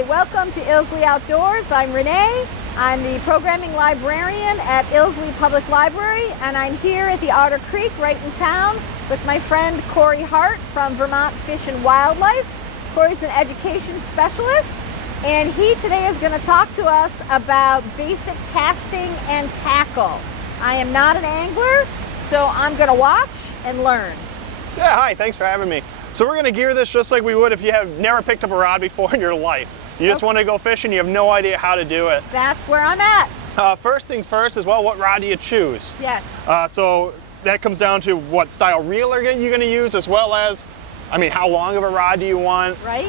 Hi, welcome to Ilsley Outdoors. I'm Renee. I'm the programming librarian at Ilsley Public Library, and I'm here at the Otter Creek right in town with my friend Hart from Vermont Fish and Wildlife. Corey's an education specialist, and he today is going to talk to us about basic casting and tackle. I am not an angler, so I'm going to watch and learn. Yeah, hi, thanks for having me. So we're going to gear this just like we would if you have never picked up a rod before in your life. You just want to go fishing, you have no idea how to do it. That's where I'm at. First things first is, well, what rod do you choose? Yes. So that comes down to what style reel are you going to use, as well as, I mean, how long of a rod do you want? Right.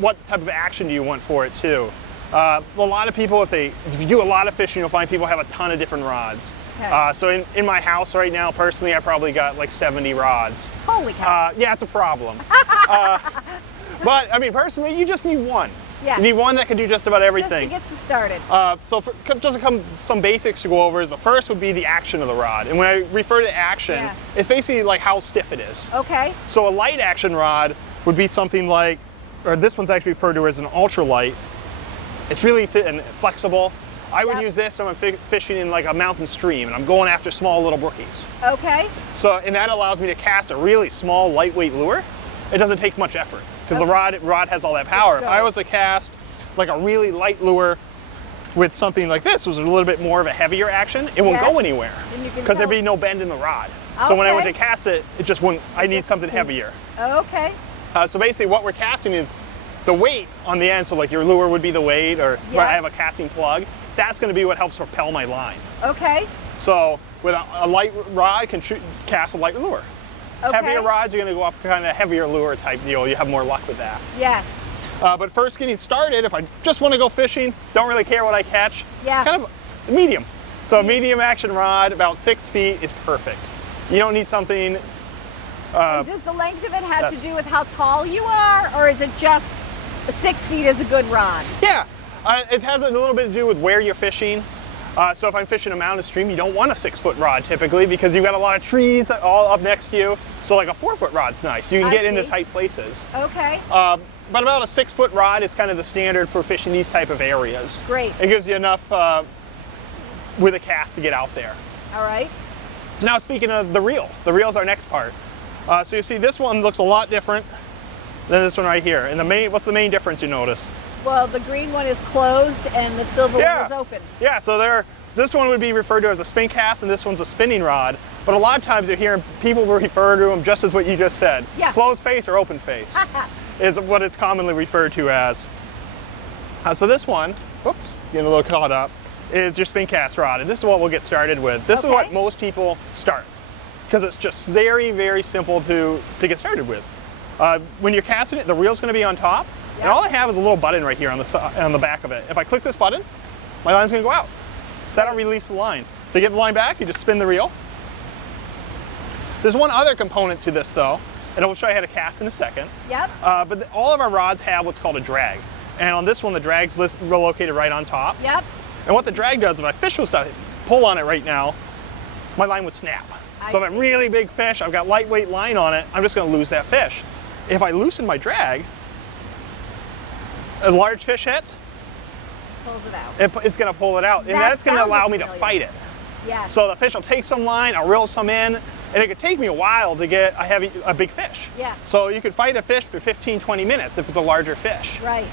What type of action do you want for it too? A lot of people, if you do a lot of fishing, you'll find people have a ton of different rods. Okay. So in my house right now, personally, I probably got like 70 rods. Holy cow. Yeah, it's a problem. But I mean, personally, you just need one. Yeah. You need one that can do just about everything. Just to get started. Some basics to go over is the first would be the action of the rod. And when I refer to action, it's basically like how stiff it is. Okay. So a light action rod would be something like, or this one's actually referred to as an ultralight. It's really thin and flexible. I would use this when I'm fishing in like a mountain stream and I'm going after small little brookies. Okay. So, and that allows me to cast a really small, lightweight lure. It doesn't take much effort because the rod has all that power. If I was to cast like a really light lure with something like this, was a little bit more of a heavier action, it won't go anywhere because there'd be no bend in the rod. So when I went to cast it, it just wouldn't, I need something heavier. Okay. So basically what we're casting is the weight on the end, so like your lure would be the weight, or where I have a casting plug, that's going to be what helps propel my line. Okay. So with a light rod, can cast a light lure. Okay. Heavier rods, you're going to go up kind of heavier lure type deal. You have more luck with that. Yes. But first getting started, if I just want to go fishing, don't really care what I catch, kind of medium. So a medium action rod, about 6 feet, is perfect. You don't need something... does the length of it have to do with how tall you are, or is it just 6 feet is a good rod? Yeah, it has a little bit to do with where you're fishing. So if I'm fishing a mountain stream, you don't want a 6-foot rod typically because you've got a lot of trees all up next to you. So like a 4-foot rod's nice. You can get into tight places. Okay. But about a 6-foot rod is kind of the standard for fishing these type of areas. Great. It gives you enough with a cast to get out there. All right. So now speaking of the reel's our next part. So you see this one looks a lot different than this one right here. And what's the main difference you notice? Well, the green one is closed and the silver one is open. Yeah, so this one would be referred to as a spin cast and this one's a spinning rod. But a lot of times you're hearing people refer to them just as what you just said. Yeah. Closed face or open face is what it's commonly referred to as. So this one, whoops, getting a little caught up, is your spin cast rod. And this is what we'll get started with. This is what most people start because it's just very, very simple to get started with. When you're casting it, the reel's going to be on top. And all I have is a little button right here on the back of it. If I click this button, my line's going to go out. So that'll release the line. To get the line back, you just spin the reel. There's one other component to this though, and I'll show you how to cast in a second. Yep. But all of our rods have what's called a drag. And on this one, the drag's located right on top. Yep. And what the drag does, if I fish was to pull on it right now, my line would snap. So if I'm really big fish, I've got lightweight line on it, I'm just going to lose that fish. If I loosen my drag, a large fish hits, pulls it out. It's going to pull it out, and that's going to allow me to fight it. Yes. So the fish will take some line, I'll reel some in, and it could take me a while to get a big fish. Yeah. So you could fight a fish for 15, 20 minutes if it's a larger fish. Right.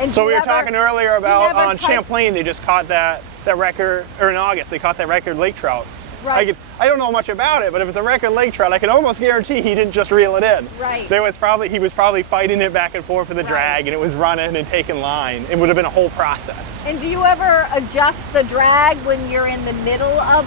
And so we were talking earlier about on Champlain, they just caught that record, or in August, they caught that record lake trout. Right. I don't know much about it, but if it's a record lake trout, I can almost guarantee he didn't just reel it in. Right. He was probably fighting it back and forth with the drag, and it was running and taking line. It would have been a whole process. And do you ever adjust the drag when you're in the middle of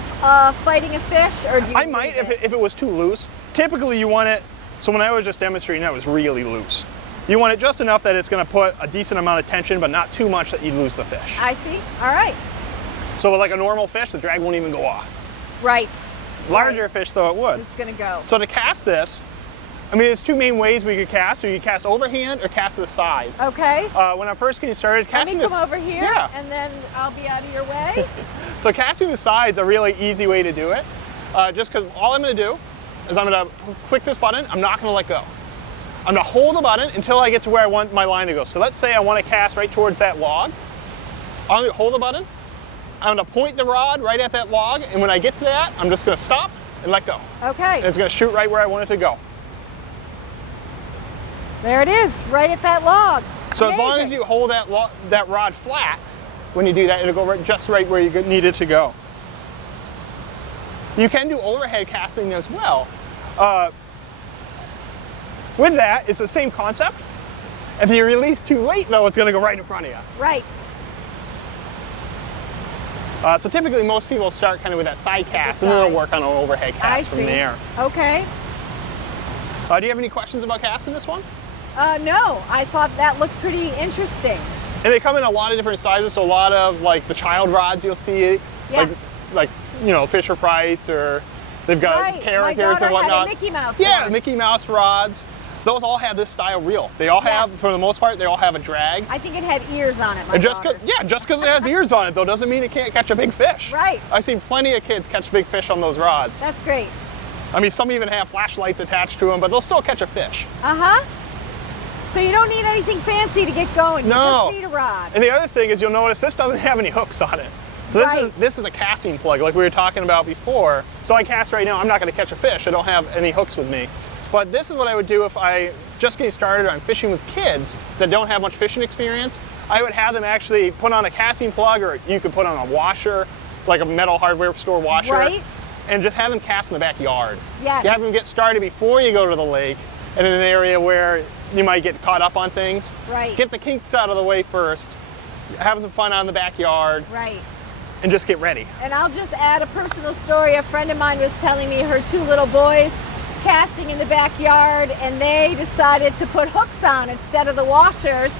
fighting a fish, or do you? I might if it was too loose. Typically, you want it. So when I was just demonstrating, that was really loose. You want it just enough that it's going to put a decent amount of tension, but not too much that you lose the fish. I see. All right. So with like a normal fish, the drag won't even go off. Right. Larger fish, though, it would. It's going to go. So to cast this, I mean, there's two main ways we could cast. So you cast overhand or cast to the side. Okay. When I'm first getting started, casting this. Let me come over here, and then I'll be out of your way. So casting the side's a really easy way to do it. Just because all I'm going to do is I'm going to click this button. I'm not going to let go. I'm gonna hold the button until I get to where I want my line to go. So let's say I want to cast right towards that log. I'm gonna hold the button. I'm gonna point the rod right at that log, and when I get to that, I'm just gonna stop and let go. Okay. And it's gonna shoot right where I want it to go. There it is, right at that log. So Amazing. as long as you hold that rod flat, when you do that, it'll go just right where you need it to go. You can do overhead casting as well. With that, it's the same concept. If you release too late, though, it's going to go right in front of you. Right. So typically, most people start kind of with that side cast, and then they'll work on an overhead cast from there. Okay. Do you have any questions about casting this one? No, I thought that looked pretty interesting. And they come in a lot of different sizes, so a lot of like the child rods you'll see, like you know, Fisher Price, or they've got characters and whatnot. Had a Mickey Mouse. Yeah, one. Mickey Mouse rods. Those all have this style reel. They all have, for the most part, they all have a drag. I think it had ears on it. And just because it has ears on it, though, doesn't mean it can't catch a big fish. Right. I've seen plenty of kids catch big fish on those rods. That's great. I mean, some even have flashlights attached to them, but they'll still catch a fish. So you don't need anything fancy to get going. No. You just need a rod. And the other thing is, you'll notice this doesn't have any hooks on it. So this is a casting plug, like we were talking about before. So I cast right now. I'm not going to catch a fish. I don't have any hooks with me. But this is what I would do if I just getting started on fishing with kids that don't have much fishing experience. I would have them actually put on a casting plug, or you could put on a washer, like a metal hardware store washer, and just have them cast in the backyard. Yes. You have them get started before you go to the lake, and in an area where you might get caught up on things. Right. Get the kinks out of the way first, have some fun out in the backyard. Right. And just get ready. And I'll just add a personal story. A friend of mine was telling me her 2 little boys casting in the backyard, and they decided to put hooks on instead of the washers,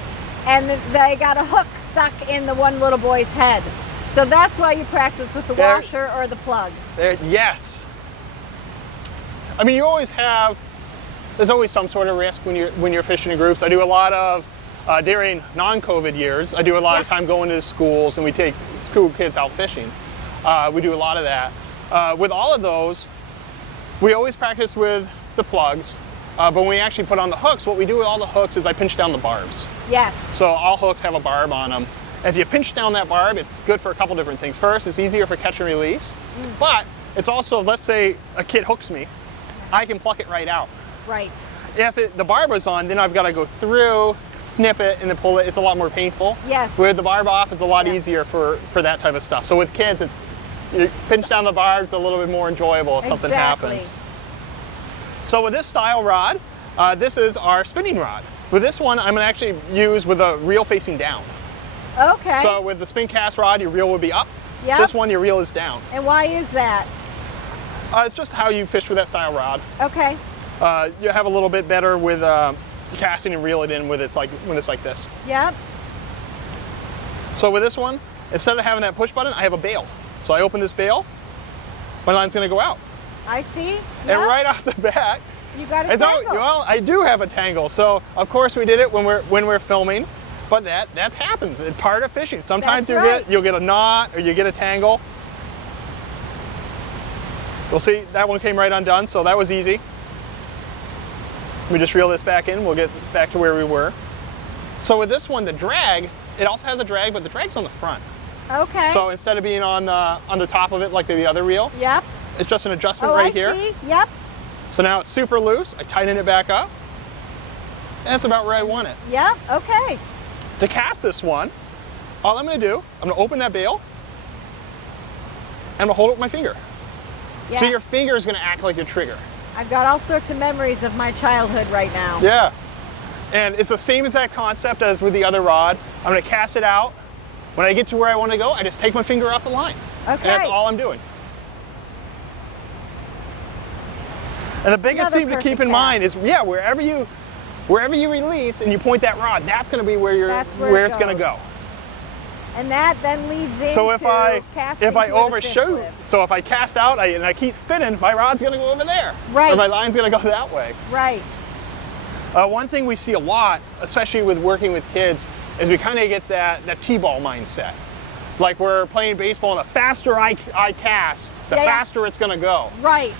and they got a hook stuck in the one little boy's head. So that's why you practice with the washer or the plug. Yes. I mean, there's always some sort of risk when you're fishing in groups. I do a lot of, during non-COVID years, I do a lot of time going to the schools, and we take school kids out fishing. We do a lot of that. With all of those, we always practice with the plugs, but when we actually put on the hooks, what we do with all the hooks is I pinch down the barbs. Yes. So all hooks have a barb on them. If you pinch down that barb, it's good for a couple different things. First, it's easier for catch and release, but it's also, let's say a kid hooks me, I can pluck it right out. Right. If the barb was on, then I've got to go through, snip it, and then pull it. It's a lot more painful. Yes. With the barb off, it's a lot easier for that type of stuff. So with kids, you pinch down the barbs, it's a little bit more enjoyable if something happens. So with this style rod, this is our spinning rod. With this one, I'm going to actually use with a reel facing down. Okay. So with the spin cast rod, your reel would be up. Yep. This one, your reel is down. And why is that? It's just how you fish with that style rod. Okay. You have a little bit better with casting and reel it in when it's like this. Yep. So with this one, instead of having that push button, I have a bail. So I open this bail, my line's going to go out. I see. Yep. And right off the bat, you got a tangle. Well, I do have a tangle. So of course we did it when we're filming, but that happens. It's part of fishing. Sometimes you'll get a knot or you get a tangle. You'll see that one came right undone, so that was easy. Let me just reel this back in. We'll get back to where we were. So with this one, the drag, it also has a drag, but the drag's on the front. Okay. So instead of being on the top of it like the other reel, yep, it's just an adjustment right here. See. Yep. So now it's super loose. I tighten it back up. And that's about where I want it. Yep, okay. To cast this one, all I'm going to do, I'm going to open that bail, and I'm going to hold it with my finger. Yes. So your finger is going to act like your trigger. I've got all sorts of memories of my childhood right now. Yeah. And it's the same as that concept as with the other rod. I'm going to cast it out. When I get to where I want to go, I just take my finger off the line. Okay. And that's all I'm doing. And the biggest thing to keep in mind is, wherever you release and you point that rod, that's going to be where it's going to go. And that then leads into so if I overshoot, live. So if I cast out and I keep spinning, my rod's going to go over there. Right. Or my line's going to go that way. Right. One thing we see a lot, especially with working with kids, is we kind of get that T-ball mindset. Like we're playing baseball, and the faster I cast, the faster it's going to go. Right.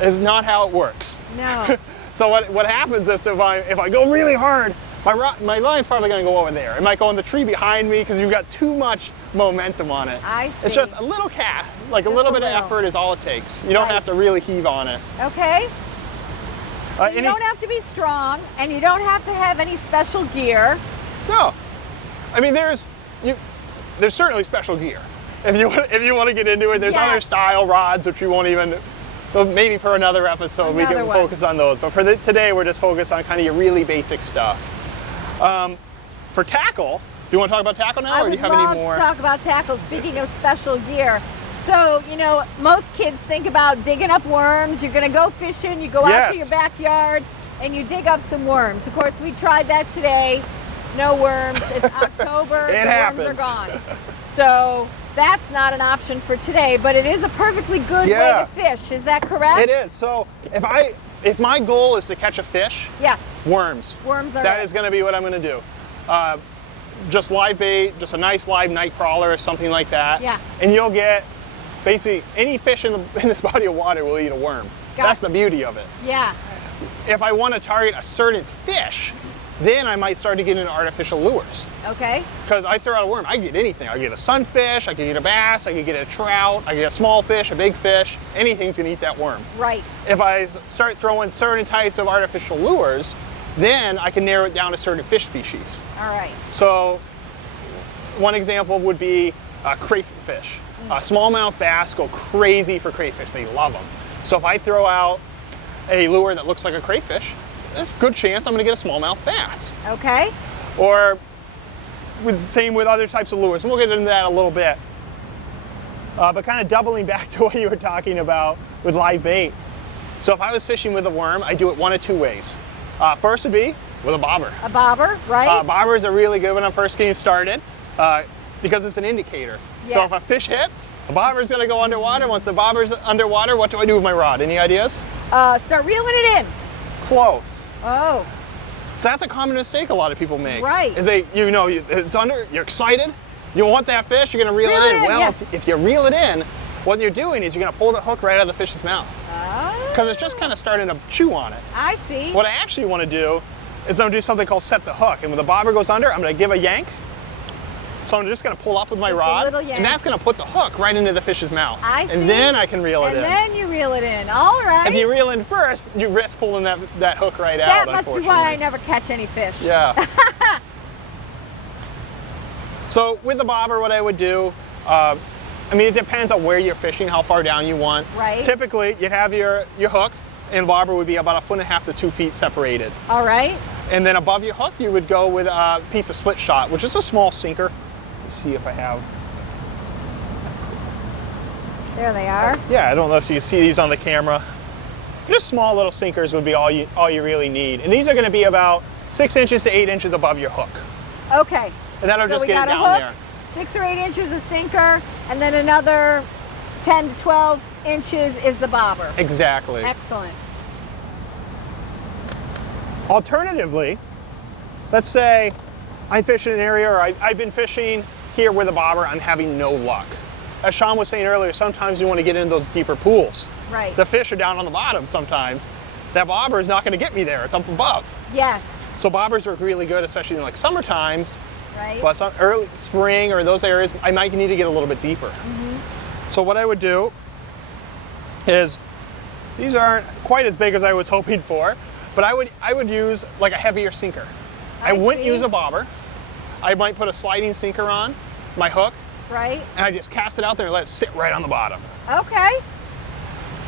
Is not how it works. No. So what happens is if I go really hard, my line's probably going to go over there. It might go in the tree behind me because you've got too much momentum on it. I see. It's just a little cast, like Just a little bit little. of effort is all it takes. You don't Right. have to really heave on it. Okay. So you don't have to be strong, and you don't have to have any special gear. No, I mean there's certainly special gear. If you want to get into it, there's Yes. other style rods which we won't even. Well, maybe for another episode we Another can one. focus on those. But for today we're just focused on kind of your really basic stuff. For tackle, do you want to talk about tackle now, I or do would you have love any more? to talk about tackle. Speaking of special gear, so you know most kids think about digging up worms. You're going to go fishing. You go out to your Yes. backyard and you dig up some worms. Of course, we tried that today. No worms. It's October. It the happens. worms are gone. So that's not an option for today, but it is a perfectly good Yeah. way to fish. Is that correct? It is. So if my goal is to catch a fish, Yeah. worms. Worms are That it. is going to be what I'm going to do. Just live bait, just a nice live night crawler or something like that. Yeah. And you'll get basically any fish in this body of water will eat a worm. Got That's it. the beauty of it. Yeah. If I want to target a certain fish, then I might start to get into artificial lures. Okay. Because I throw out a worm, I can get anything. I can get a sunfish, I can get a bass, I can get a trout, I can get a small fish, a big fish. Anything's going to eat that worm. Right. If I start throwing certain types of artificial lures, then I can narrow it down to certain fish species. All right. So one example would be crayfish. Smallmouth bass go crazy for crayfish. They love them. So if I throw out a lure that looks like a crayfish, there's a good chance I'm going to get a smallmouth bass. Okay. Or same with other types of lures, and we'll get into that a little bit. But kind of doubling back to what you were talking about with live bait. So if I was fishing with a worm, I do it one of two ways. First would be with a bobber. A bobber, right? Bobbers are really good when I'm first getting started because it's an indicator. So if Yes. a fish hits, a bobber's going to go underwater. Once the bobber's underwater, what do I do with my rod? Any ideas? Start reeling it in. Close. Oh. So that's a common mistake a lot of people make. Right. Is it's under, you're excited, you want that fish, you're going to reel Reel it it in. in, Well, yeah. if you reel it in, what you're doing is you're going to pull the hook right out of the fish's mouth Oh. because it's just kind of starting to chew on it. I see. What I actually want to do is I'm going to do something called set the hook. And when the bobber goes under, I'm going to give a yank. So I'm just going to pull up with my Just a rod, little yank. and that's going to put the hook right into the fish's mouth. I see. And then I can reel it And in. then you reel it in. All right. If you reel in first, you risk pulling that hook right that out, must be unfortunately. why I never catch any fish. Yeah. So with the bobber, what I would do, I mean, it depends on where you're fishing, how far down you want. Right. Typically, you'd have your hook, and the bobber would be about 1.5 to 2 feet separated. All right. And then above your hook, you would go with a piece of split shot, which is a small sinker. Let's see if I have. There they are. Yeah, I don't know if you can see these on the camera. Just small little sinkers would be all you really need. And these are going to be about 6 inches to 8 inches above your hook. Okay. And that'll So just we get got it a down hook, there. 6 or 8 inches of sinker, and then another 10 to 12 inches is the bobber. Exactly. Excellent. Alternatively, let's say I'm fishing an area, or I've been fishing here with a bobber, I'm having no luck. As Sean was saying earlier, sometimes you want to get into those deeper pools. Right. The fish are down on the bottom sometimes. That bobber is not going to get me there, it's up above. Yes. So bobbers work really good, especially in like summer times, Right. but some early spring or those areas, I might need to get a little bit deeper. So what I would do is, these aren't quite as big as I was hoping for, but I would use like a heavier sinker. I wouldn't see. use a bobber. I might put a sliding sinker on my hook, Right. and I just cast it out there and let it sit right on the bottom. Okay.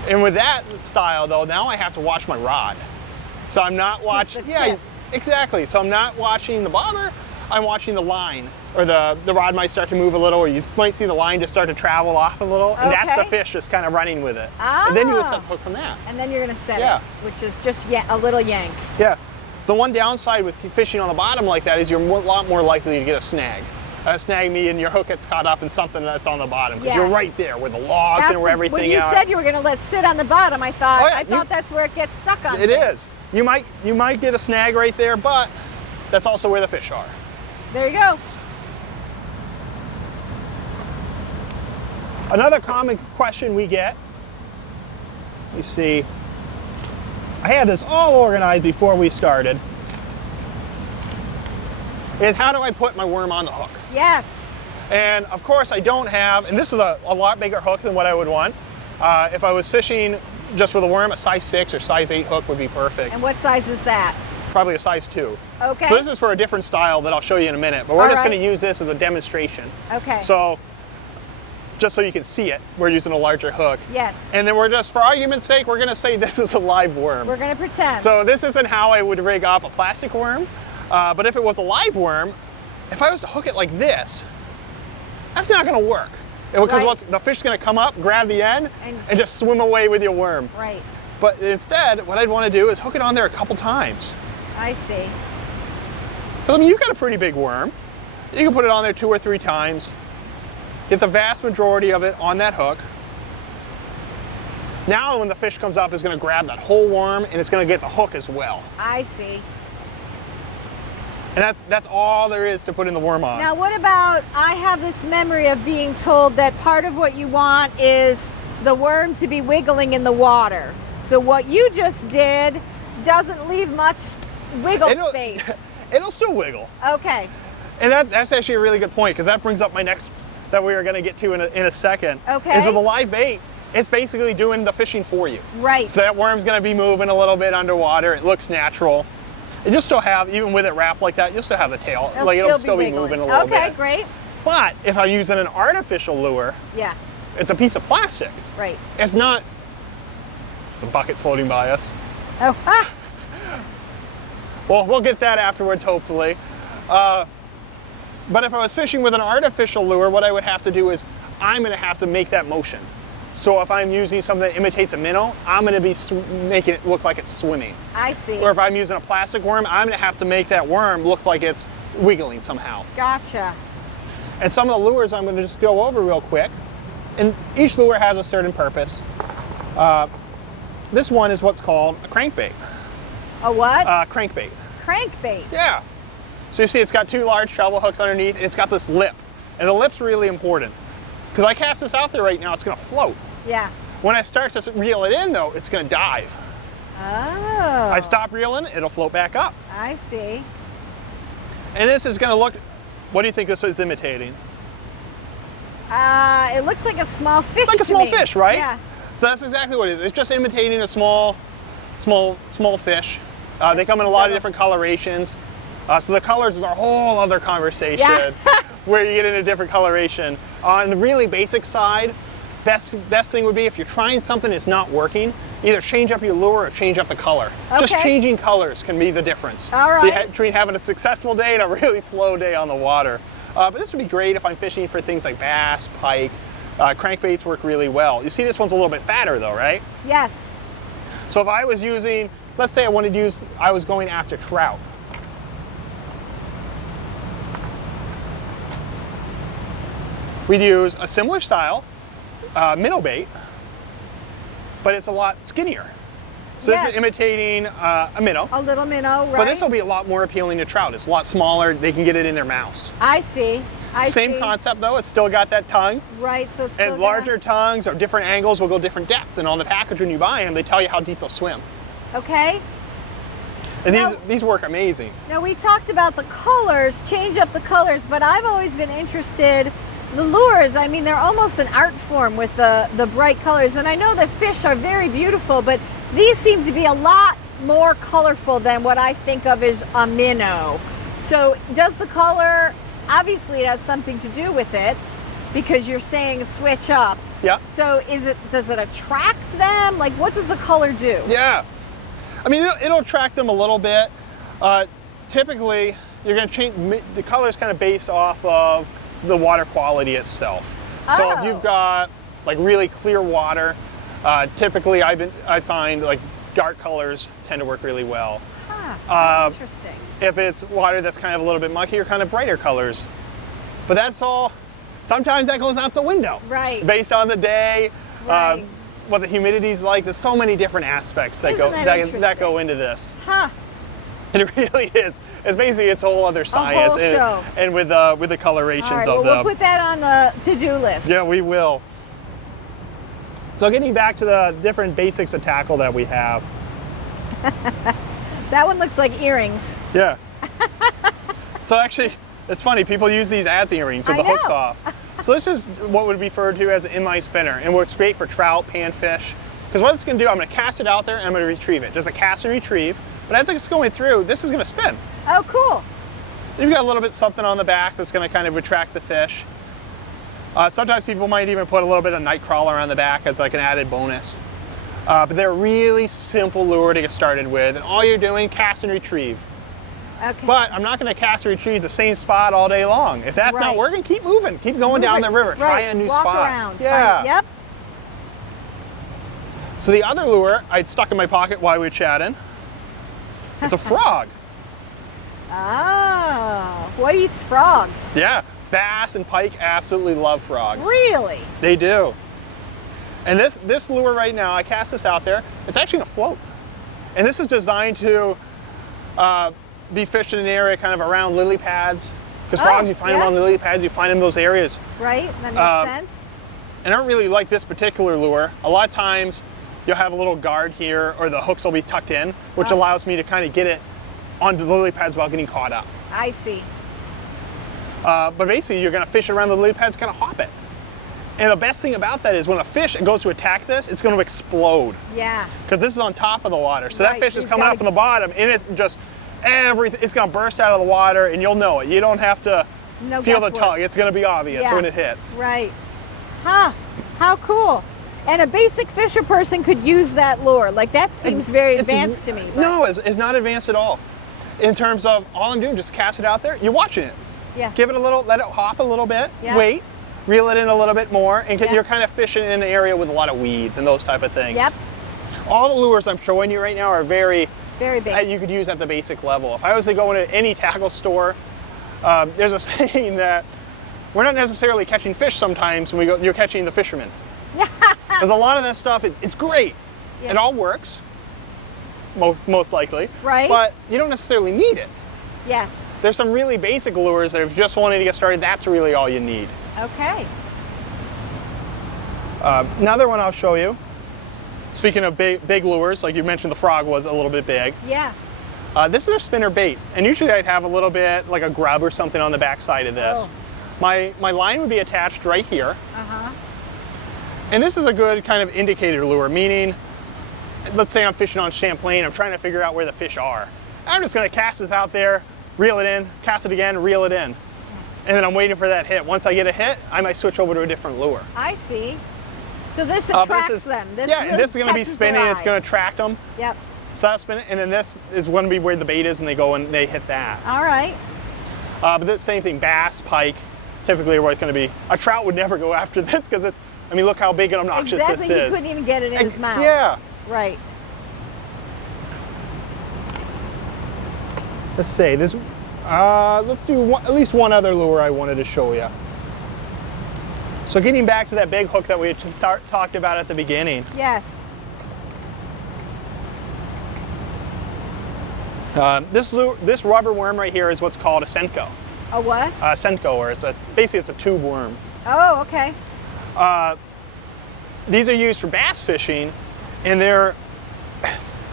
And with that style though, now I have to watch my rod. So I'm not watching, the yeah, tip. exactly. So I'm not watching the bobber, I'm watching the line, or the rod might start to move a little, or you might see the line just start to travel off a little, and that's the Okay. fish just kind of running with it. And then you would set the hook from that. And then you're going to set Yeah. it, which is just a little yank. Yeah. The one downside with fishing on the bottom like that is you're a lot more likely to get a snag. A snag meaning your hook gets caught up in something that's on the bottom, because you're Yes. right there where the logs and where When everything you are. said you were going to let it sit on the bottom, I thought Oh, yeah, that's where it gets stuck on. It things. is. You might get a snag right there, but that's also where the fish are. There you go. Another common question we get, let me see, I had this all organized before we started, is how do I put my worm on the hook? Yes. And of course I don't have, and this is a lot bigger hook than what I would want. If I was fishing just with a worm, a size 6 or size 8 hook would be perfect. And what size is that? Probably a size 2. Okay. So this is for a different style that I'll show you in a minute, but we're All just right. going to use this as a demonstration. Okay. So just so you can see it, we're using a larger hook. Yes. And then we're just, for argument's sake, we're going to say this is a live worm. We're going to pretend. So this isn't how I would rig up a plastic worm, but if it was a live worm, if I was to hook it like this, that's not going to work. Because Right. the fish's going to come up, grab the end, and just swim away with your worm. Right. But instead, what I'd want to do is hook it on there a couple times. I see. Because I mean, you've got a pretty big worm. You can put it on there 2 or 3 times. Get the vast majority of it on that hook. Now when the fish comes up, it's going to grab that whole worm and it's going to get the hook as well. I see. And that's all there is to putting the worm on. Now what about, I have this memory of being told that part of what you want is the worm to be wiggling in the water. So what you just did doesn't leave much wiggle space. It'll still wiggle. Okay. And that's actually a really good point, because that brings up my next, that we are going to get to in a second. Okay. Is with a live bait, it's basically doing the fishing for you. Right. So that worm's going to be moving a little bit underwater. It looks natural. And you'll still have, even with it wrapped like that, you'll still have the tail. It'll still be moving a little bit. Okay, great. But if I'm using an artificial lure, Yeah. it's a piece of plastic. Right. It's not, it's a bucket floating by us. Oh, ah! Well, we'll get that afterwards, hopefully. But if I was fishing with an artificial lure, what I would have to do is I'm going to have to make that motion. So if I'm using something that imitates a minnow, I'm going to be making it look like it's swimming. I see. Or if I'm using a plastic worm, I'm going to have to make that worm look like it's wiggling somehow. Gotcha. And some of the lures I'm going to just go over real quick. And each lure has a certain purpose. This one is what's called a crankbait. A what? Crankbait. Crankbait. Yeah. So you see it's got 2 large treble hooks underneath, and it's got this lip. And the lip's really important. Because I cast this out there right now, it's going to float. Yeah. When I start to reel it in, though, it's going to dive. Oh. I stop reeling, it'll float back up. I see. And this is going to look, what do you think this is imitating? It looks like a small fish. It's like a small fish, right? Yeah. So that's exactly what it is. It's just imitating a small fish. They come in a lot of different colorations. So the colors is a whole other conversation Yeah. where you get into different coloration. On the really basic side, best thing would be if you're trying something that's not working, either change up your lure or change up the color. Just Okay. changing colors can be the difference. All right. Between having a successful day and a really slow day on the water. But this would be great if I'm fishing for things like bass, pike. Crankbaits work really well. You see this one's a little bit fatter though, right? Yes. So if I was using, let's say I was going after trout. We'd use a similar style minnow bait, but it's a lot skinnier. So Yes. this is imitating a minnow, A little minnow, right? but this will be a lot more appealing to trout. It's a lot smaller, they can get it in their mouths. I see. Same concept though, it's still got that tongue. Right, so it's still And larger tongues or different angles will go different depth. And on the package when you buy them, they tell you how deep they'll swim. Okay. And Now- these work amazing. Now we talked about the colors, change up the colors, but I've always been interested, the lures, I mean, they're almost an art form with the bright colors. And I know the fish are very beautiful, but these seem to be a lot more colorful than what I think of as a minnow. So does the color, obviously it has something to do with it because you're saying switch up. Yeah. So does it attract them? Like what does the color do? Yeah. I mean, it'll attract them a little bit. Typically, you're going to change, the color's kind of based off of the water quality itself. So if Oh. you've got like really clear water, typically I find like dark colors tend to work really well. Huh, interesting. If it's water that's kind of a little bit muckier, kind of brighter colors. But that's all, sometimes that goes out the window. Right. Based on the day, Right. what the humidity's like. There's so many different aspects that Isn't that go into this. Huh. And it really is. It's basically it's a whole other science. whole show. And with the colorations All right, of well, them. we'll put that on the to-do list. Yeah, we will. So getting back to the different basics of tackle that we have. That one looks like earrings. Yeah. So actually, it's funny, people use these as earrings with the hooks off. So this is what would be referred to as an inline spinner, and works great for trout, panfish. Because what it's going to do, I'm going to cast it out there and I'm going to retrieve it. Just a cast and retrieve. But as it's going through, this is going to spin. Oh, cool. You've got a little bit something on the back that's going to kind of attract the fish. Sometimes people might even put a little bit of night crawler on the back as like an added bonus. But they're a really simple lure to get started with, and all you're doing, cast and retrieve. Okay. But I'm not going to cast and retrieve the same spot all day long. If that's not working, keep moving. Keep going down the river. Try a new spot. Around. Yeah. Yep. So the other lure I'd stuck in my pocket while we were chatting, it's a frog. Oh, what eats frogs? Yeah, bass and pike absolutely love frogs. Really? They do. And this lure right now, I cast this out there, it's actually gonna float. And this is designed to be fished in an area kind of around lily pads. Because frogs, you find them on lily pads, you find them in those areas. Right, that makes sense. And I don't really like this particular lure. A lot of times, you'll have a little guard here, or the hooks will be tucked in, which allows me to kind of get it onto the lily pads without getting caught up. I see. But basically, you're gonna fish around the lily pads, kind of hop it. And the best thing about that is when a fish goes to attack this, it's going to explode. Yeah. Because this is on top of the water. So that fish is coming up from the bottom, and it's just everything. It's going to burst out of the water, and you'll know it. You don't have to feel the tug. It's going to be obvious when it hits. Right. Huh. How cool. And a basic fisher person could use that lure. Like, that seems very advanced to me. But... No, it's not advanced at all. In terms of all I'm doing, just cast it out there. You're watching it. Yeah. Give it a little, let it hop a little bit. Yeah. Wait. Reel it in a little bit more, and you're kind of fishing in an area with a lot of weeds and those type of things. Yep. All the lures I'm showing you right now are very basic. You could use at the basic level. If I was to go into any tackle store, there's a saying that we're not necessarily catching fish sometimes when you're catching the fishermen. Because a lot of that stuff is great. Yeah. It all works, most likely. Right. But you don't necessarily need it. Yes. There's some really basic lures that if you're just wanting to get started, that's really all you need. Okay. Another one I'll show you. Speaking of big lures, like you mentioned, the frog was a little bit big. Yeah. This is a spinner bait, and usually I'd have a little bit like a grub or something on the back side of this. My line would be attached right here. And this is a good kind of indicator lure, meaning, let's say I'm fishing on Champlain, I'm trying to figure out where the fish are. I'm just going to cast this out there, reel it in, cast it again, reel it in. And then I'm waiting for that hit. Once I get a hit, I might switch over to a different lure. I see. So this attracts them. This yeah, really and this is going to be spinning. It's going to attract them. Yep. So that's spinning, and then this is going to be where the bait is, and they go and they hit that. All right. But the same thing, bass, pike, typically where it's going to be. A trout would never go after this because it's. I mean, look how big and obnoxious this is. Exactly. He couldn't even get it in his mouth. Yeah. Right. Let's see. There's. Let's do at least one other lure I wanted to show you. So getting back to that big hook that we had just talked about at the beginning. Yes. This rubber worm right here is what's called a Senko. A what? A Senko, or basically it's a tube worm. Oh, okay. These are used for bass fishing, and they're,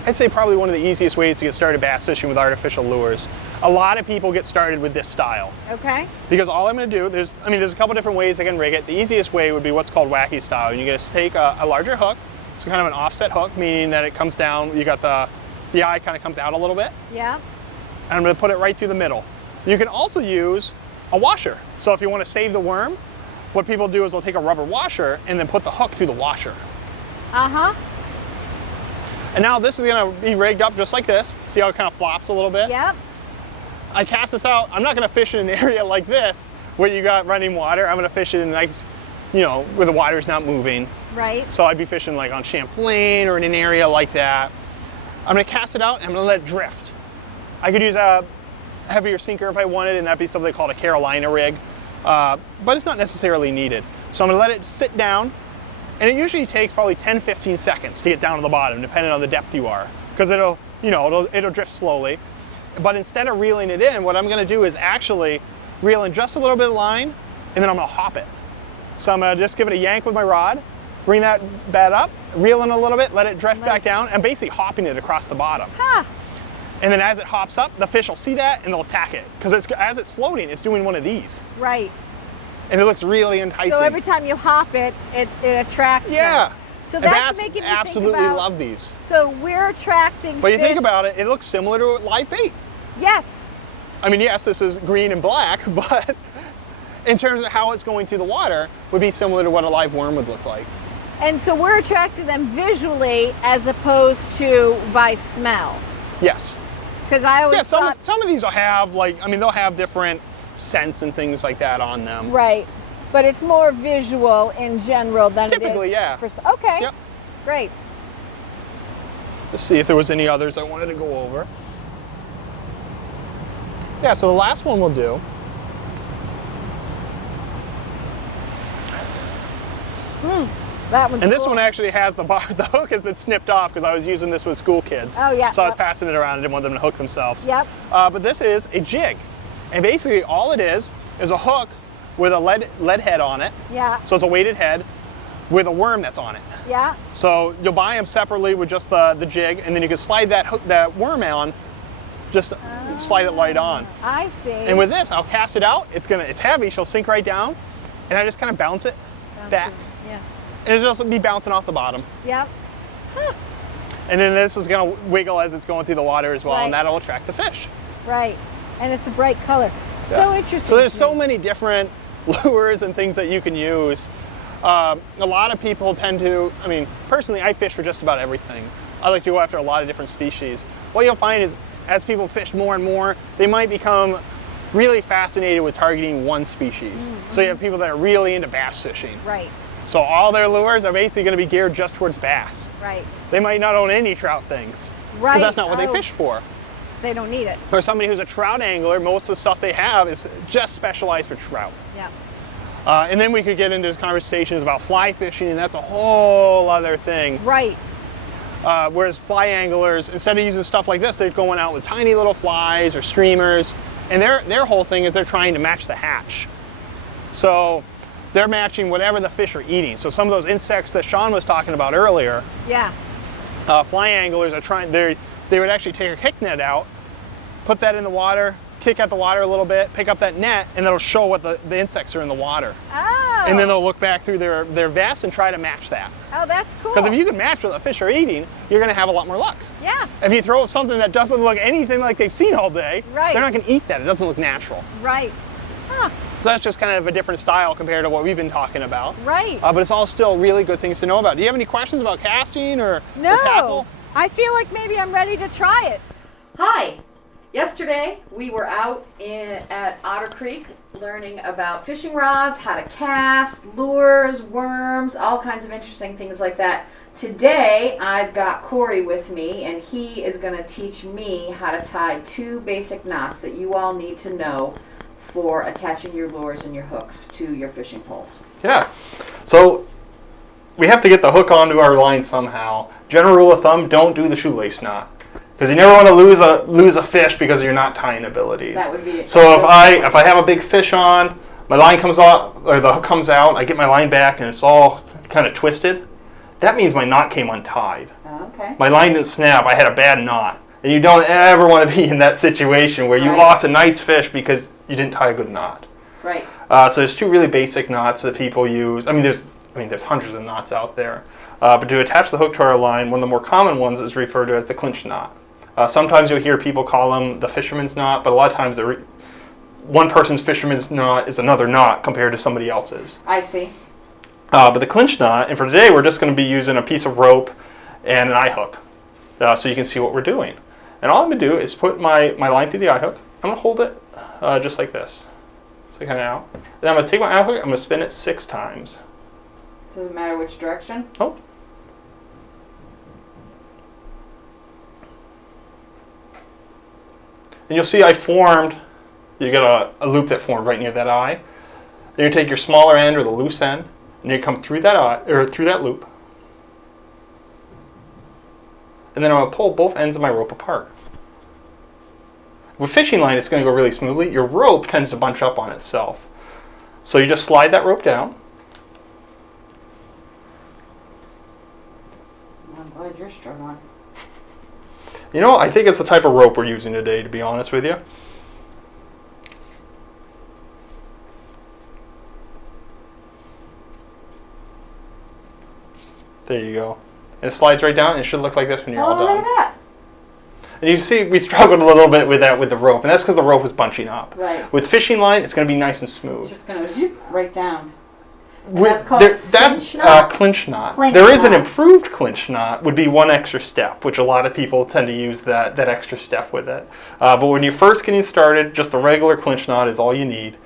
I'd say, probably one of the easiest ways to get started bass fishing with artificial lures. A lot of people get started with this style. Okay. Because all I'm going to do, there's a couple different ways I can rig it. The easiest way would be what's called wacky style. You're going to take a larger hook, so kind of an offset hook, meaning that it comes down, you got the eye kind of comes out a little bit. Yeah. And I'm going to put it right through the middle. You can also use a washer. So if you want to save the worm, what people do is they'll take a rubber washer and then put the hook through the washer. Uh-huh. And now this is going to be rigged up just like this. See how it kind of flops a little bit? Yep. I cast this out. I'm not going to fish in an area like this where you got running water. I'm going to fish it in nice, where the water's not moving. Right. So I'd be fishing like on Champlain or in an area like that. I'm going to cast it out and I'm going to let it drift. I could use a heavier sinker if I wanted, and that'd be something called a Carolina rig. But it's not necessarily needed. So I'm going to let it sit down, and it usually takes probably 10-15 seconds to get down to the bottom, depending on the depth you are, because it'll drift slowly. But instead of reeling it in, what I'm going to do is actually reel in just a little bit of line, and then I'm going to hop it. So I'm going to just give it a yank with my rod, bring that bed up, reel in a little bit, let it drift back down, and basically hopping it across the bottom. Huh. And then as it hops up, the fish will see that and they'll attack it. Because as it's floating, it's doing one of these. Right. And it looks really enticing. So every time you hop it, it attracts them. So and that's bass making me absolutely think about, love these. So we're attracting But you fish. think about it, it looks similar to live bait. Yes. I mean, yes, this is green and black, but in terms of how it's going through the water, would be similar to what a live worm would look like. And so we're attracting them visually as opposed to by smell. Yes. Because I always thought, some of these will have, like, I mean, they'll have different scents and things like that on them. right. But it's more visual in general than Typically, it is yeah. for, okay. Yep. Great. Let's see if there was any others I wanted to go over. Yeah, so the last one we'll do. That one's And this cool. one actually has the hook has been snipped off because I was using this with school kids. Oh, yeah, So I was yep. passing it around. I didn't want them to hook themselves. Yep. But this is a jig. And basically all it is a hook with a lead head on it. Yeah. So it's a weighted head with a worm that's on it. Yeah. So you'll buy them separately with just the jig, and then you can slide that worm on, just slide it right on. I see. And with this, I'll cast it out. It's heavy. She'll sink right down, and I just kind of bounce it back, Yeah. and it'll just be bouncing off the bottom. Yep. Huh. And then this is going to wiggle as it's going through the water as well, Right. and that'll attract the fish. Right. And it's a bright color. So interesting. So there's to so me. many different lures and things that you can use. A lot of people tend to, I mean, personally, I fish for just about everything. I like to go after a lot of different species. What you'll find is, as people fish more and more, they might become really fascinated with targeting one species. Mm-hmm. So you have people that are really into bass fishing. Right. So all their lures are basically going to be geared just towards bass. Right. They might not own any trout things. Right. Because that's not what they Oh. fish for. They don't need it. Or somebody who's a trout angler, most of the stuff they have is just specialized for trout. Yeah. And then we could get into conversations about fly fishing, and that's a whole other thing. Right. Whereas fly anglers, instead of using stuff like this, they're going out with tiny little flies or streamers, and their whole thing is they're trying to match the hatch. So they're matching whatever the fish are eating. So some of those insects that Sean was talking about earlier, Yeah. fly anglers are trying, they would actually take a kick net out, put that in the water, kick at the water a little bit, pick up that net, and it'll show what the insects are in the water. Oh. And then they'll look back through their vest and try to match that. Oh, that's cool. Because if you can match what the fish are eating, you're going to have a lot more luck. Yeah. If you throw something that doesn't look anything like they've seen all day, Right. they're not going to eat that. It doesn't look natural. Right. Huh. So that's just kind of a different style compared to what we've been talking about. Right. But it's all still really good things to know about. Do you have any questions about casting or tackle? No. I feel like maybe I'm ready to try it. Hi. Yesterday we were out at Otter Creek learning about fishing rods, how to cast, lures, worms, all kinds of interesting things like that. Today I've got Corey with me, and he is going to teach me how to tie 2 basic knots that you all need to know for attaching your lures and your hooks to your fishing poles. Yeah. So we have to get the hook onto our line somehow. General rule of thumb, don't do the shoelace knot. Because you never want to lose a fish because of your knot tying abilities. That would be so if I have a big fish on, my line comes off, or the hook comes out, I get my line back and it's all kind of twisted, that means my knot came untied. Okay. My line didn't snap, I had a bad knot. And you don't ever want to be in that situation where you Right. lost a nice fish because you didn't tie a good knot. Right. So there's 2 really basic knots that people use. There's hundreds of knots out there. But to attach the hook to our line, one of the more common ones is referred to as the clinch knot. Sometimes you'll hear people call them the fisherman's knot, but a lot of times one person's fisherman's knot is another knot compared to somebody else's. I see. But the clinch knot, and for today we're just going to be using a piece of rope and an eye hook, so you can see what we're doing. And all I'm going to do is put my line through the eye hook. I'm going to hold it just like this. So kind of out. Then I'm going to take my eye hook, I'm going to spin it 6 times. Doesn't matter which direction? Oh. And you'll see you got a loop that formed right near that eye. Then you take your smaller end or the loose end, and you come through that eye, or through that loop. And then I'm going to pull both ends of my rope apart. With fishing line, it's going to go really smoothly. Your rope tends to bunch up on itself. So you just slide that rope down. you're struggling. You know, I think it's the type of rope we're using today, to be honest with you. There you go. And it slides right down, and it should look like this when you're all done. Oh, look at that. And you see, we struggled a little bit with that with the rope, and that's because the rope was bunching up. Right. With fishing line, it's going to be nice and smooth. It's just going to zip right down. That's called a cinch knot? Clinch knot. Clinch There is an knot. improved clinch knot, would be one extra step, which a lot of people tend to use that extra step with it. But when you're first getting started, just the regular clinch knot is all you need.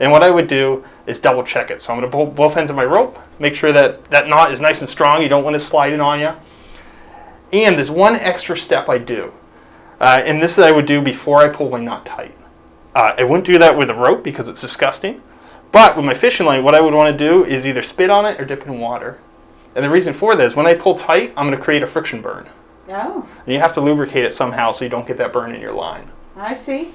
And what I would do is double check it. So I'm going to pull both ends of my rope, make sure that that knot is nice and strong. You don't want it sliding on you. And there's one extra step I do. And this I would do before I pull my knot tight. I wouldn't do that with a rope because it's disgusting. But with my fishing line, what I would want to do is either spit on it or dip it in water. And the reason for this, when I pull tight, I'm going to create a friction burn. Oh. And you have to lubricate it somehow so you don't get that burn in your line. I see.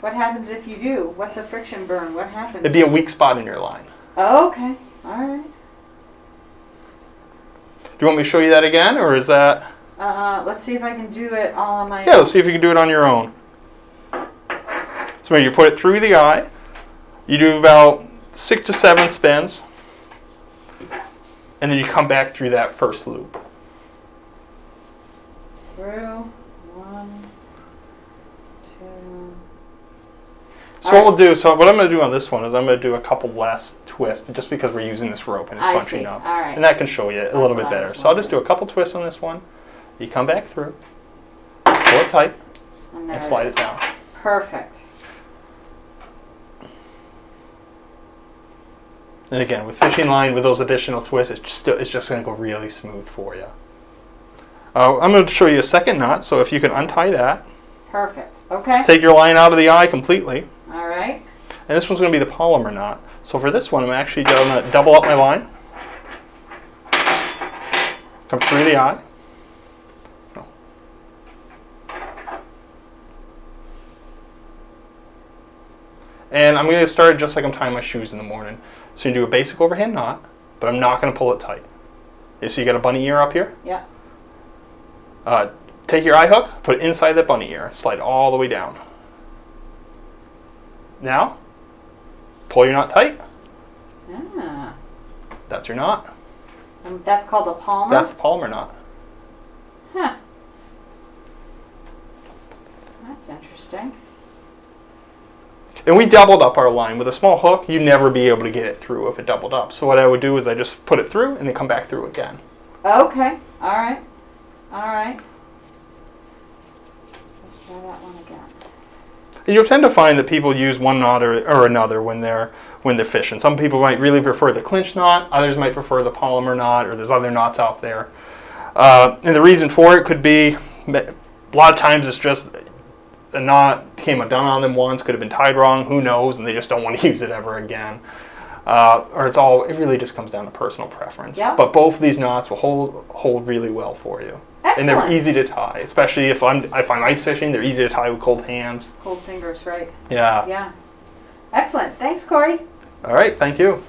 What happens if you do? What's a friction burn? What happens? It'd be a weak spot in your line. Oh, okay. All right. Do you want me to show you that again, or is that... Let's see if I can do it all on my Yeah, let's see if you can do it on your own. So you put it through the eye. You do about 6 to 7 spins. And then you come back through that first loop. Through 1, 2. So what we'll do, so what I'm going to do on this one is I'm going to do a couple less twists, just because we're using this rope and it's bunching up. All right. And that can show you a little bit better. So I'll just do a couple twists on this one. You come back through, pull it tight, and slide it down. Perfect. And again, with fishing line, with those additional twists, it's just going to go really smooth for you. I'm going to show you a second knot, so if you can untie that. Perfect. Okay. Take your line out of the eye completely. All right. And this one's going to be the polymer knot. So for this one, I'm actually going to double up my line. Come through the eye. And I'm going to start just like I'm tying my shoes in the morning. So you do a basic overhand knot, but I'm not going to pull it tight. You see you got a bunny ear up here? Yeah. Take your eye hook, put it inside that bunny ear, and slide it all the way down. Now, pull your knot tight. Ah. That's your knot. That's called a palmer? That's the polymer knot. Huh. That's interesting. And we doubled up our line. With a small hook, you'd never be able to get it through if it doubled up. So what I would do is I just put it through and then come back through again. Okay. All right. All right. Let's try that one again. And you'll tend to find that people use one knot or another when they're fishing. Some people might really prefer the clinch knot. Others might prefer the polymer knot, or there's other knots out there. And the reason for it could be, a lot of times it's just a knot came undone on them once, could have been tied wrong, who knows, and they just don't want to use it ever again. Or it really just comes down to personal preference. Yep. But both of these knots will hold really well for you. Excellent. And they're easy to tie, especially if I'm ice fishing, they're easy to tie with cold hands. Cold fingers, right? Yeah. Yeah. Excellent. Thanks, Corey. All right, thank you.